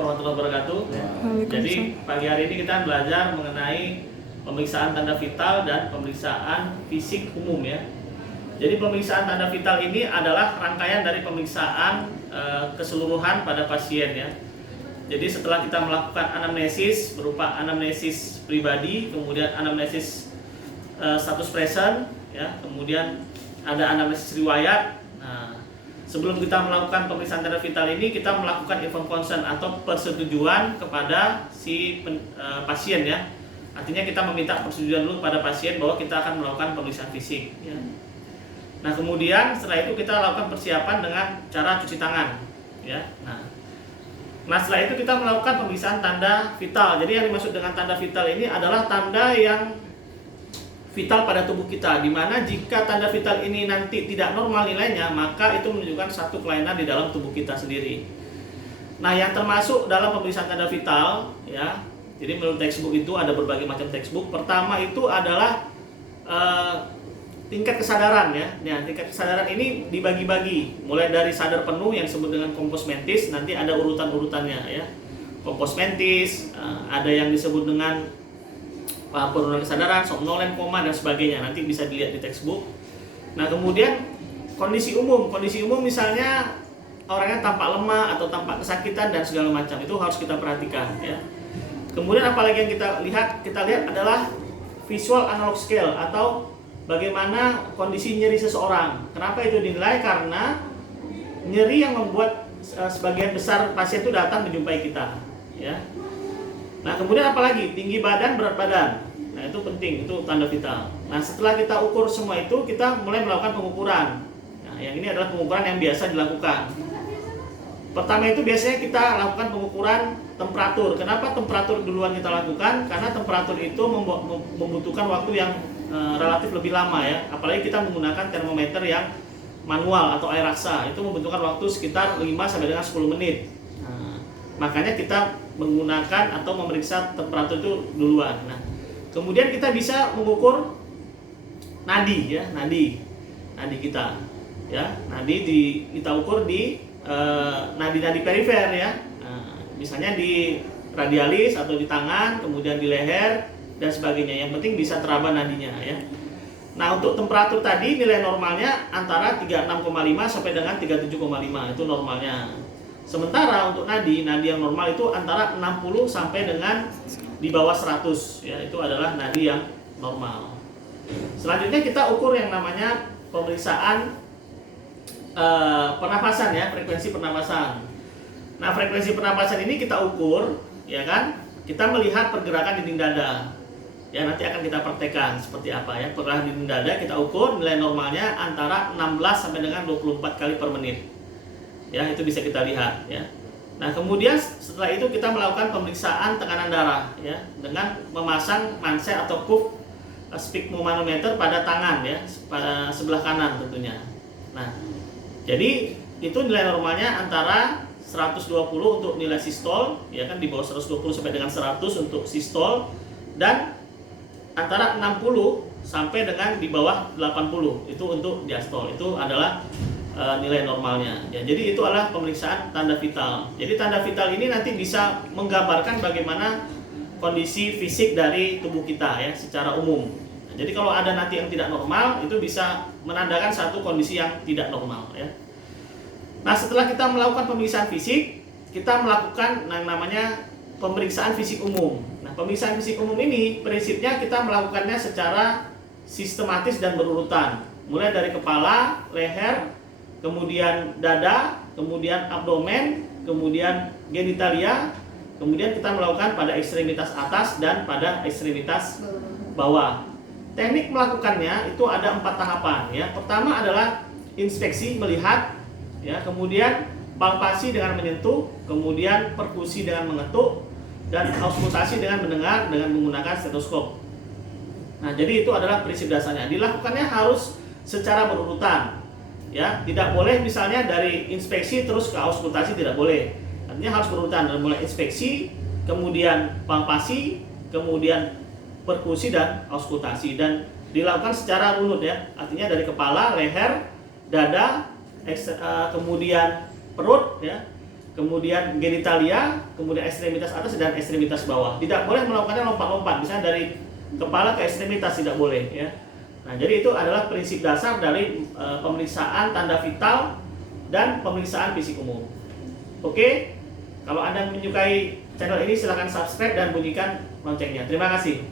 warahmatullahi wabarakatuh. Jadi pagi hari ini kita belajar mengenai pemeriksaan tanda vital dan pemeriksaan fisik umum ya. Jadi pemeriksaan tanda vital ini adalah rangkaian dari pemeriksaan keseluruhan pada pasien ya. Jadi setelah kita melakukan anamnesis berupa anamnesis pribadi, kemudian anamnesis status present ya, kemudian ada anamnesis riwayat. Nah, sebelum kita melakukan pemeriksaan tanda vital ini, kita melakukan informed consent atau persetujuan kepada si pasien ya. Artinya kita meminta persetujuan dulu kepada pasien bahwa kita akan melakukan pemeriksaan fisik ya. Nah, kemudian setelah itu kita lakukan persiapan dengan cara cuci tangan ya. Nah, setelah itu kita melakukan pemeriksaan tanda vital. Jadi yang dimaksud dengan tanda vital ini adalah tanda yang vital pada tubuh kita, di mana jika tanda vital ini nanti tidak normal nilainya, maka itu menunjukkan satu kelainan di dalam tubuh kita sendiri. Nah, yang termasuk dalam pemeriksaan tanda vital ya, jadi menurut textbook itu ada berbagai macam textbook. Pertama itu adalah tingkat kesadaran ya. Nah, tingkat kesadaran ini dibagi-bagi, mulai dari sadar penuh yang disebut dengan kompos mentis, nanti ada urutan-urutannya ya. Kompos mentis, ada yang disebut dengan penurunan kesadaran, somnolen, koma dan sebagainya. Nanti bisa dilihat di textbook. Nah, kemudian kondisi umum misalnya orangnya tampak lemah atau tampak kesakitan dan segala macam, itu harus kita perhatikan ya. Kemudian apalagi yang kita lihat adalah visual analog scale atau bagaimana kondisi nyeri seseorang. Kenapa itu dinilai? Karena nyeri yang membuat sebagian besar pasien itu datang menjumpai kita ya. Nah, kemudian apalagi tinggi badan, berat badan. Nah, itu penting, itu tanda vital. Nah, setelah kita ukur semua itu, kita mulai melakukan pengukuran. Nah, yang ini adalah pengukuran yang biasa dilakukan. Pertama itu biasanya kita lakukan pengukuran temperatur. Kenapa temperatur duluan kita lakukan? Karena temperatur itu membutuhkan waktu yang relatif lebih lama ya. Apalagi kita menggunakan termometer yang manual atau air raksa. Itu membutuhkan waktu sekitar 5 sampai dengan 10 menit. Nah, makanya kita menggunakan atau memeriksa temperatur itu duluan. Nah, kemudian kita bisa mengukur nadi ya, nadi kita ya. Kita ukur di nadi-nadi perifer ya. Nah, misalnya di radialis atau di tangan, kemudian di leher dan sebagainya. Yang penting bisa teraba nadinya ya. Nah, untuk temperatur tadi nilai normalnya antara 36,5 sampai dengan 37,5 itu normalnya. Sementara untuk nadi yang normal itu antara 60 sampai dengan di bawah 100 ya, itu adalah nadi yang normal. Selanjutnya kita ukur yang namanya pemeriksaan pernapasan ya, frekuensi pernapasan. Nah, frekuensi pernapasan ini kita ukur ya kan, kita melihat pergerakan dinding dada. Ya, nanti akan kita praktekkan seperti apa ya. Pergerakan dinding dada kita ukur, nilai normalnya antara 16 sampai dengan 24 kali per menit. Ya, itu bisa kita lihat ya. Nah, kemudian setelah itu kita melakukan pemeriksaan tekanan darah ya, dengan memasang manset atau cuff sphygmomanometer pada tangan ya, pada sebelah kanan tentunya. Nah, jadi itu nilai normalnya antara 120 untuk nilai sistol ya kan, di bawah 120 sampai dengan 100 untuk sistol, dan antara 60 sampai dengan di bawah 80 itu untuk diastol. Itu adalah nilai normalnya ya. Jadi itu adalah pemeriksaan tanda vital. Jadi tanda vital ini nanti bisa menggambarkan bagaimana kondisi fisik dari tubuh kita ya secara umum. Nah, jadi kalau ada nanti yang tidak normal, itu bisa menandakan satu kondisi yang tidak normal ya. Nah, setelah kita melakukan pemeriksaan fisik, kita melakukan yang namanya pemeriksaan fisik umum. Nah, pemeriksaan fisik umum ini prinsipnya kita melakukannya secara sistematis dan berurutan, mulai dari kepala, leher, kemudian dada, kemudian abdomen, kemudian genitalia, kemudian kita melakukan pada ekstremitas atas dan pada ekstremitas bawah. Teknik melakukannya itu ada 4 tahapan ya. Pertama adalah inspeksi, melihat ya, kemudian palpasi dengan menyentuh, kemudian perkusi dengan mengetuk, dan auskultasi dengan mendengar dengan menggunakan stetoskop. Nah, jadi itu adalah prinsip dasarnya. Dilakukannya harus secara berurutan. Ya, tidak boleh misalnya dari inspeksi terus ke auskultasi, tidak boleh. Artinya harus berurutan, dari mulai inspeksi, kemudian palpasi, kemudian perkusi dan auskultasi, dan dilakukan secara runut ya. Artinya dari kepala, leher, dada, kemudian perut ya, kemudian genitalia, kemudian ekstremitas atas dan ekstremitas bawah. Tidak boleh melakukannya lompat-lompat, misalnya dari kepala ke ekstremitas tidak boleh ya. Nah, jadi itu adalah prinsip dasar dari pemeriksaan tanda vital dan pemeriksaan fisik umum. Oke, kalau Anda menyukai channel ini silahkan subscribe dan bunyikan loncengnya. Terima kasih.